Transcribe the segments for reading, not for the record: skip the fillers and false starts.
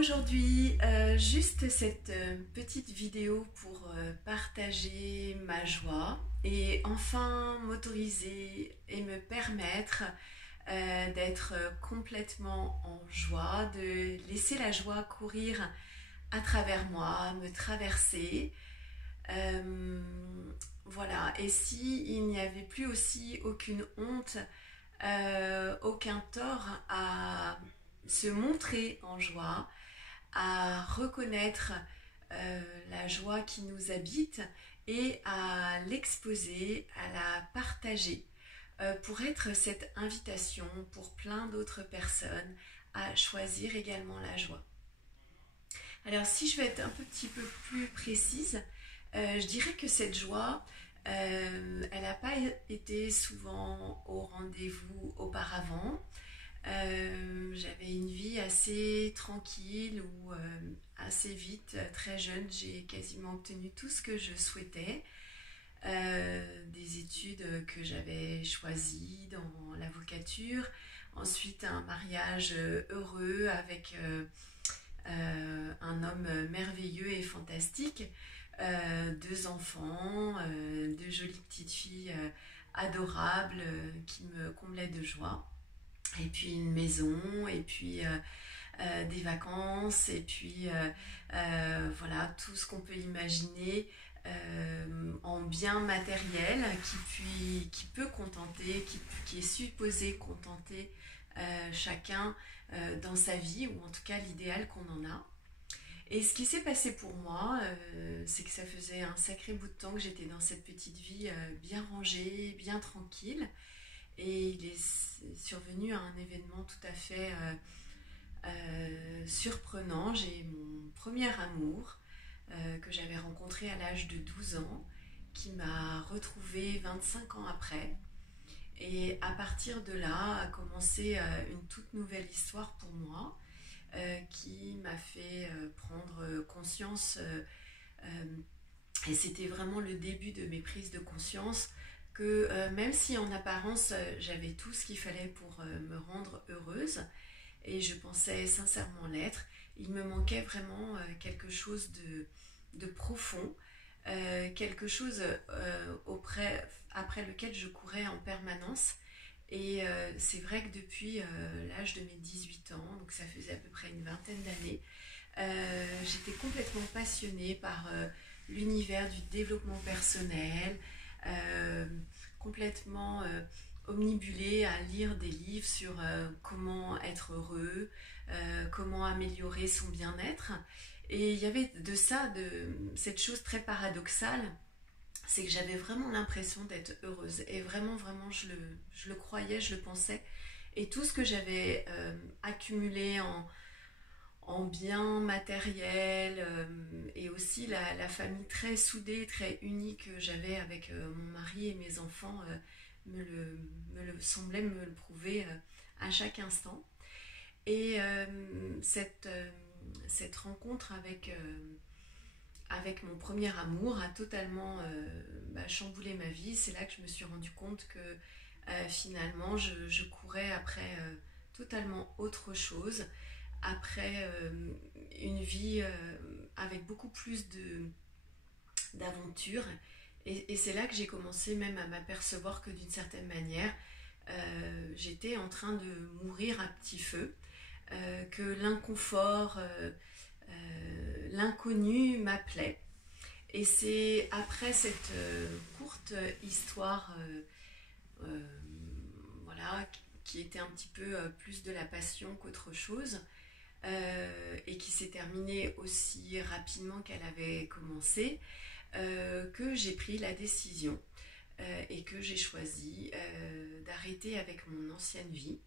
Aujourd'hui, juste cette petite vidéo pour partager ma joie et enfin m'autoriser et me permettre d'être complètement en joie, de laisser la joie courir à travers moi, me traverser. Euh, voilà, et si il n'y avait plus aussi aucune honte, aucun tort à se montrer en joie, à reconnaître la joie qui nous habite et à l'exposer, à la partager pour être cette invitation pour plein d'autres personnes à choisir également la joie. Alors si je veux être un petit peu plus précise, je dirais que cette joie, elle n'a pas été souvent au rendez-vous auparavant. J'avais une vie assez tranquille où assez vite, très jeune, j'ai quasiment obtenu tout ce que je souhaitais. Des études que j'avais choisies dans l'avocature, ensuite un mariage heureux avec un homme merveilleux et fantastique, deux enfants, deux jolies petites filles adorables qui me comblaient de joie. Et puis une maison, et puis des vacances, et puis voilà, tout ce qu'on peut imaginer en bien matériel qui peut contenter, qui est supposé contenter chacun dans sa vie, ou en tout cas l'idéal qu'on en a. Et ce qui s'est passé pour moi, c'est que ça faisait un sacré bout de temps que j'étais dans cette petite vie bien rangée, bien tranquille. Et il est survenu un événement tout à fait surprenant. J'ai mon premier amour que j'avais rencontré à l'âge de 12 ans, qui m'a retrouvée 25 ans après. Et à partir de là a commencé une toute nouvelle histoire pour moi, qui m'a fait prendre conscience, et c'était vraiment le début de mes prises de conscience, que même si en apparence j'avais tout ce qu'il fallait pour me rendre heureuse, et je pensais sincèrement l'être, il me manquait vraiment quelque chose de profond, quelque chose après lequel je courais en permanence. Et c'est vrai que depuis l'âge de mes 18 ans, donc ça faisait à peu près une vingtaine d'années, j'étais complètement passionnée par l'univers du développement personnel, euh, complètement omnibulée à lire des livres sur comment être heureux, comment améliorer son bien-être. Et il y avait de ça, de cette chose très paradoxale, c'est que j'avais vraiment l'impression d'être heureuse. Et vraiment, vraiment, je le croyais, je le pensais. Et tout ce que j'avais accumulé en biens matériels, et aussi la famille très soudée, très unie que j'avais avec mon mari et mes enfants, semblait me le prouver à chaque instant. Et cette rencontre avec mon premier amour a totalement chamboulé ma vie. C'est là que je me suis rendu compte que finalement je courais après totalement autre chose, après une vie avec beaucoup plus d'aventure. Et c'est là que j'ai commencé même à m'apercevoir que d'une certaine manière, j'étais en train de mourir à petit feu, que l'inconfort, l'inconnu m'appelait. Et c'est après cette courte histoire, euh, voilà, qui était un petit peu plus de la passion qu'autre chose, et qui s'est terminée aussi rapidement qu'elle avait commencé, que j'ai pris la décision et que j'ai choisi d'arrêter avec mon ancienne vie,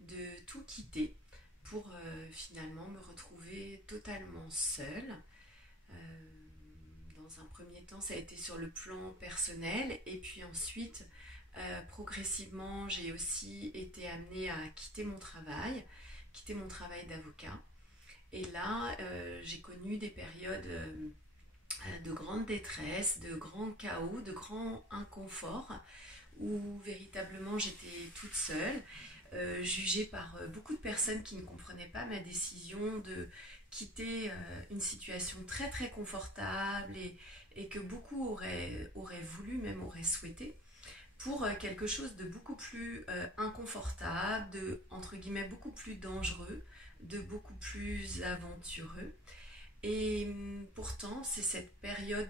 de tout quitter pour finalement me retrouver totalement seule. Euh, dans un premier temps, ça a été sur le plan personnel, et puis ensuite, progressivement, j'ai aussi été amenée à quitter mon travail d'avocat. Et là, j'ai connu des périodes de grande détresse, de grand chaos, de grand inconfort, où véritablement j'étais toute seule, jugée par beaucoup de personnes qui ne comprenaient pas ma décision de quitter une situation très très confortable et que beaucoup auraient voulu, même auraient souhaité, pour quelque chose de beaucoup plus inconfortable, de, entre guillemets, beaucoup plus dangereux, de beaucoup plus aventureux. Et pourtant, c'est cette période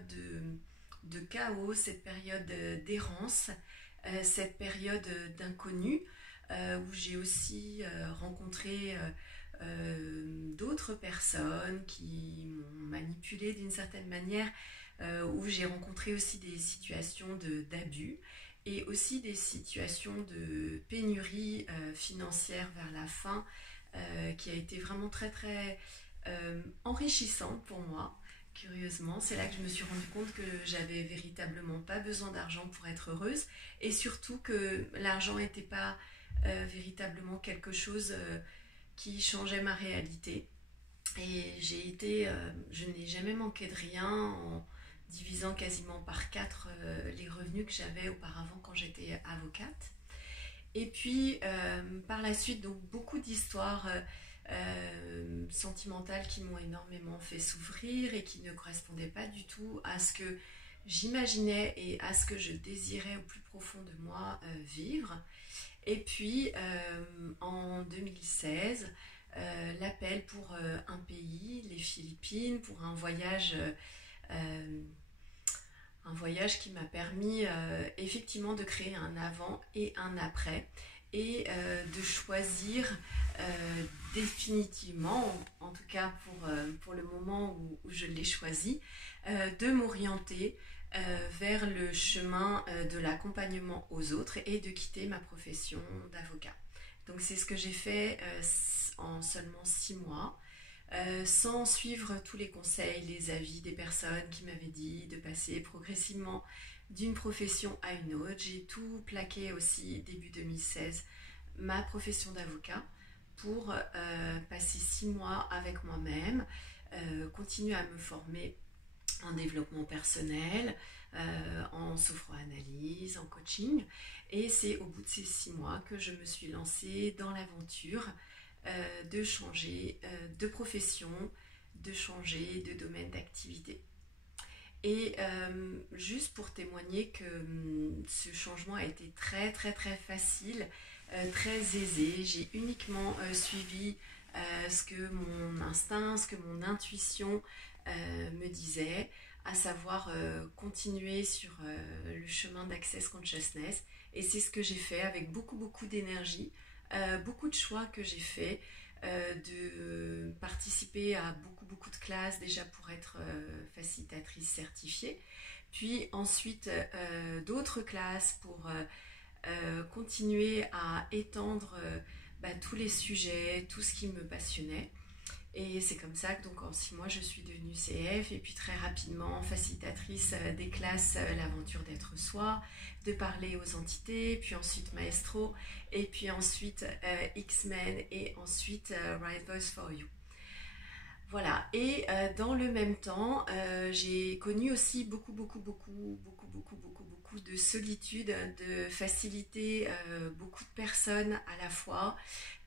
de chaos, cette période d'errance, cette période d'inconnu, où j'ai aussi rencontré d'autres personnes qui m'ont manipulée d'une certaine manière, où j'ai rencontré aussi des situations d'abus et aussi des situations de pénurie financière vers la fin, qui a été vraiment très très enrichissante pour moi. Curieusement, c'est là que je me suis rendu compte que j'avais véritablement pas besoin d'argent pour être heureuse et surtout que l'argent n'était pas véritablement quelque chose qui changeait ma réalité. Et je n'ai jamais manqué de rien en divisant quasiment par 4 les revenus que j'avais auparavant quand j'étais avocate. Et puis par la suite, donc beaucoup d'histoires sentimentales qui m'ont énormément fait souffrir et qui ne correspondaient pas du tout à ce que j'imaginais et à ce que je désirais au plus profond de moi vivre. Et puis en 2016, l'appel pour un pays, les Philippines, pour un voyage qui m'a permis effectivement de créer un avant et un après et de choisir définitivement, en tout cas pour le moment où je l'ai choisi, de m'orienter vers le chemin de l'accompagnement aux autres et de quitter ma profession d'avocat. Donc c'est ce que j'ai fait en seulement 6 mois. Sans suivre tous les conseils, les avis des personnes qui m'avaient dit de passer progressivement d'une profession à une autre. J'ai tout plaqué aussi début 2016, ma profession d'avocat, pour passer 6 mois avec moi-même, continuer à me former en développement personnel, en sophroanalyse, en coaching. Et c'est au bout de ces 6 mois que je me suis lancée dans l'aventure de changer de profession, de changer de domaine d'activité. Et juste pour témoigner que ce changement a été très très très facile, très aisé, j'ai uniquement suivi ce que mon instinct, ce que mon intuition me disait, à savoir continuer sur le chemin d'Access Consciousness. Et c'est ce que j'ai fait avec beaucoup d'énergie, beaucoup de choix que j'ai fait, de participer à beaucoup de classes déjà pour être facilitatrice certifiée, puis ensuite d'autres classes pour continuer à étendre tous les sujets, tout ce qui me passionnait. Et c'est comme ça que donc en 6 mois je suis devenue CF et puis très rapidement facilitatrice des classes l'aventure d'être soi, de parler aux entités, puis ensuite maestro et puis ensuite X-Men et ensuite Right Voice for You. Voilà, et dans le même temps, j'ai connu aussi beaucoup de solitude, de faciliter beaucoup de personnes à la fois,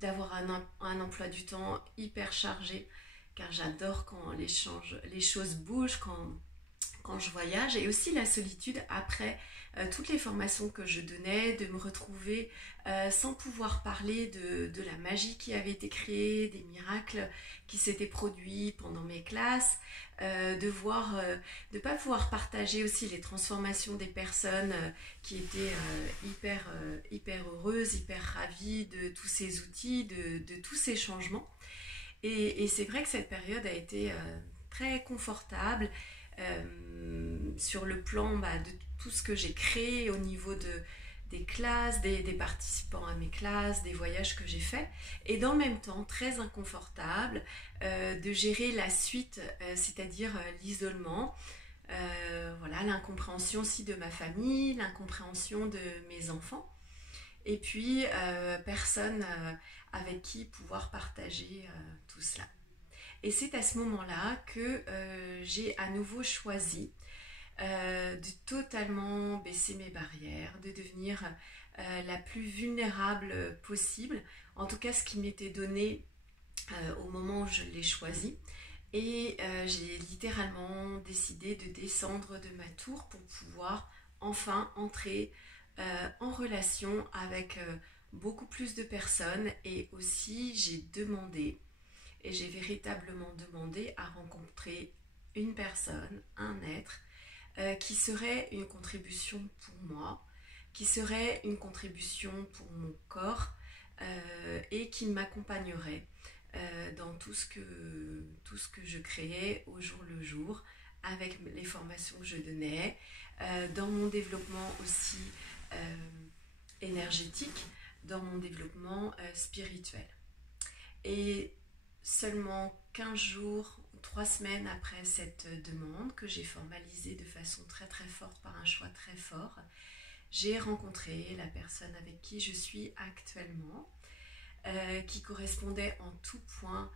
d'avoir un emploi du temps hyper chargé, car j'adore quand les choses bougent, quand je voyage, et aussi la solitude après toutes les formations que je donnais, de me retrouver sans pouvoir parler de la magie qui avait été créée, des miracles qui s'étaient produits pendant mes classes, de pas pouvoir partager aussi les transformations des personnes qui étaient hyper heureuses, hyper ravies de tous ces outils, de tous ces changements. Et c'est vrai que cette période a été très confortable sur le plan de tout ce que j'ai créé au niveau des classes, des participants à mes classes, des voyages que j'ai faits, et dans le même temps très inconfortable de gérer la suite, c'est-à-dire l'isolement, voilà, l'incompréhension aussi de ma famille, l'incompréhension de mes enfants, et puis personne avec qui pouvoir partager tout cela. Et c'est à ce moment-là que j'ai à nouveau choisi de totalement baisser mes barrières, de devenir la plus vulnérable possible. En tout cas, ce qui m'était donné au moment où je l'ai choisi. Et j'ai littéralement décidé de descendre de ma tour pour pouvoir enfin entrer en relation avec beaucoup plus de personnes. Et aussi j'ai demandé, et j'ai véritablement demandé à rencontrer une personne, un être, qui serait une contribution pour moi, qui serait une contribution pour mon corps et qui m'accompagnerait dans tout ce que je créais au jour le jour, avec les formations que je donnais, dans mon développement aussi énergétique, dans mon développement spirituel. Et seulement 15 jours, 3 semaines après cette demande que j'ai formalisée de façon très très forte par un choix très fort, j'ai rencontré la personne avec qui je suis actuellement, qui correspondait en tout point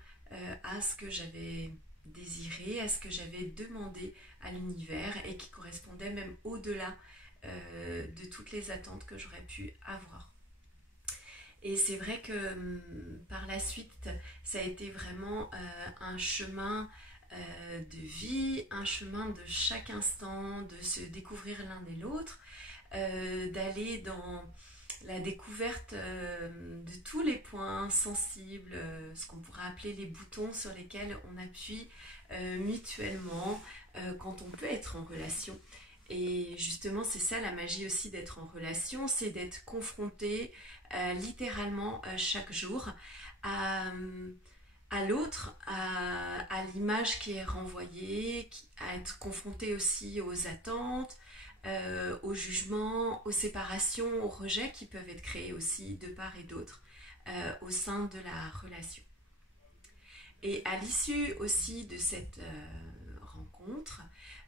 à ce que j'avais désiré, à ce que j'avais demandé à l'univers et qui correspondait même au-delà de toutes les attentes que j'aurais pu avoir. Et c'est vrai que par la suite, ça a été vraiment un chemin de vie, un chemin de chaque instant, de se découvrir l'un et l'autre, d'aller dans la découverte de tous les points sensibles, ce qu'on pourrait appeler les boutons sur lesquels on appuie mutuellement quand on peut être en relation. Et justement, c'est ça la magie aussi d'être en relation, c'est d'être confronté littéralement chaque jour à l'autre, à l'image qui est renvoyée, à être confronté aussi aux attentes, aux jugements, aux séparations, aux rejets qui peuvent être créés aussi de part et d'autre au sein de la relation. Et à l'issue aussi de cette rencontre,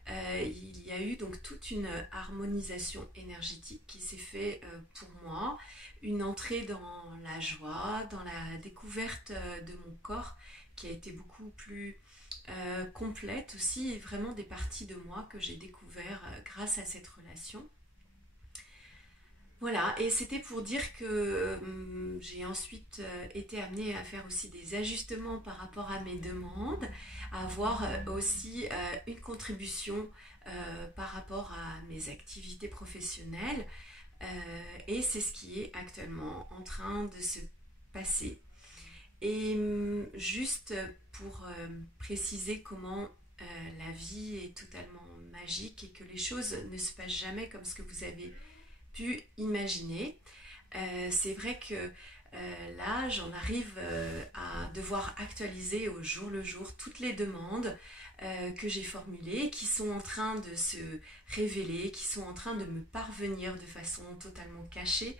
il y a eu donc toute une harmonisation énergétique qui s'est fait pour moi, une entrée dans la joie, dans la découverte de mon corps qui a été beaucoup plus complète aussi, et vraiment des parties de moi que j'ai découvert grâce à cette relation. Voilà, et c'était pour dire que j'ai ensuite été amenée à faire aussi des ajustements par rapport à mes demandes, à avoir aussi une contribution par rapport à mes activités professionnelles, et c'est ce qui est actuellement en train de se passer. Et juste pour préciser comment la vie est totalement magique et que les choses ne se passent jamais comme ce que vous avez pu imaginer. C'est vrai que là, j'en arrive à devoir actualiser au jour le jour toutes les demandes que j'ai formulées, qui sont en train de se révéler, qui sont en train de me parvenir de façon totalement cachée,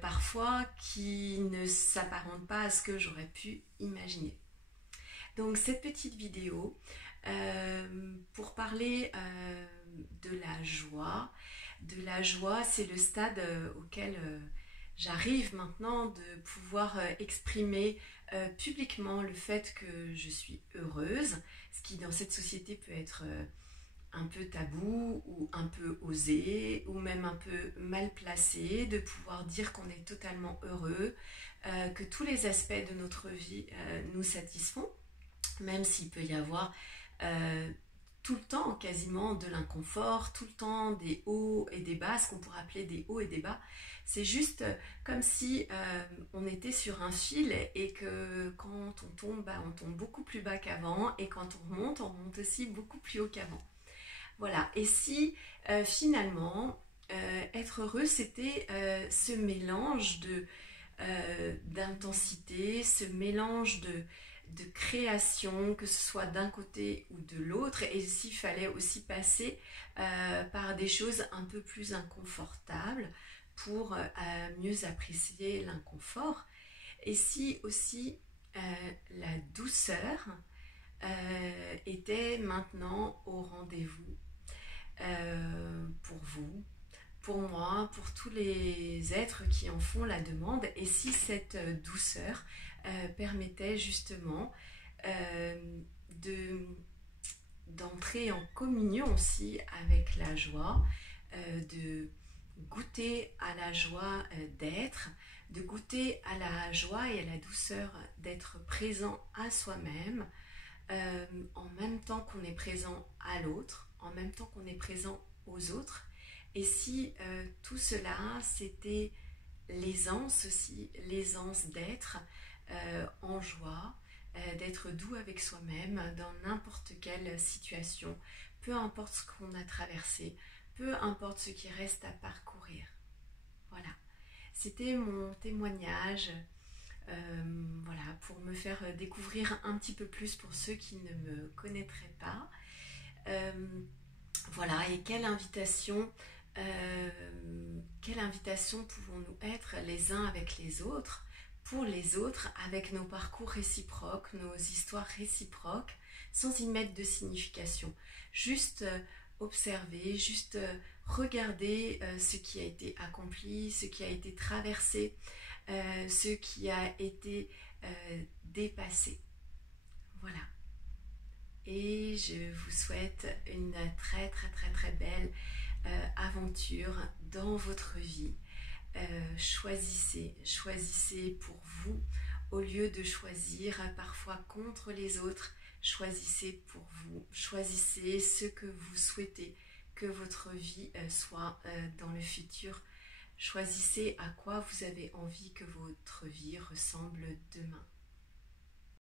parfois qui ne s'apparentent pas à ce que j'aurais pu imaginer. Donc cette petite vidéo pour parler de la joie. De la joie, c'est le stade auquel j'arrive maintenant de pouvoir exprimer publiquement le fait que je suis heureuse, ce qui dans cette société peut être un peu tabou ou un peu osé ou même un peu mal placé, de pouvoir dire qu'on est totalement heureux, que tous les aspects de notre vie nous satisfont, même s'il peut y avoir tout le temps quasiment de l'inconfort, tout le temps des hauts et des bas, ce qu'on pourrait appeler des hauts et des bas. C'est juste comme si on était sur un fil et que quand on tombe beaucoup plus bas qu'avant, et quand on remonte aussi beaucoup plus haut qu'avant. Voilà, et si finalement être heureux c'était ce mélange d'intensité, ce mélange de création, que ce soit d'un côté ou de l'autre, et s'il fallait aussi passer par des choses un peu plus inconfortables pour mieux apprécier l'inconfort, et si aussi la douceur était maintenant au rendez-vous pour vous, pour moi, pour tous les êtres qui en font la demande, et si cette douceur permettait justement d'entrer en communion aussi avec la joie, de goûter à la joie d'être, de goûter à la joie et à la douceur d'être présent à soi-même, en même temps qu'on est présent à l'autre, en même temps qu'on est présent aux autres. Et si tout cela, c'était l'aisance aussi, l'aisance d'être en joie, d'être doux avec soi-même dans n'importe quelle situation, peu importe ce qu'on a traversé, peu importe ce qui reste à parcourir. Voilà, c'était mon témoignage, voilà, pour me faire découvrir un petit peu plus pour ceux qui ne me connaîtraient pas. Euh, voilà, et quelle invitation pouvons-nous être les uns avec les autres, pour les autres, avec nos parcours réciproques, nos histoires réciproques, sans y mettre de signification. Juste observer, juste regarder ce qui a été accompli, ce qui a été traversé, ce qui a été dépassé. Voilà. Et je vous souhaite une très très très très belle aventure dans votre vie. Choisissez pour vous au lieu de choisir parfois contre les autres. Choisissez pour vous, choisissez ce que vous souhaitez que votre vie soit dans le futur. Choisissez à quoi vous avez envie que votre vie ressemble demain.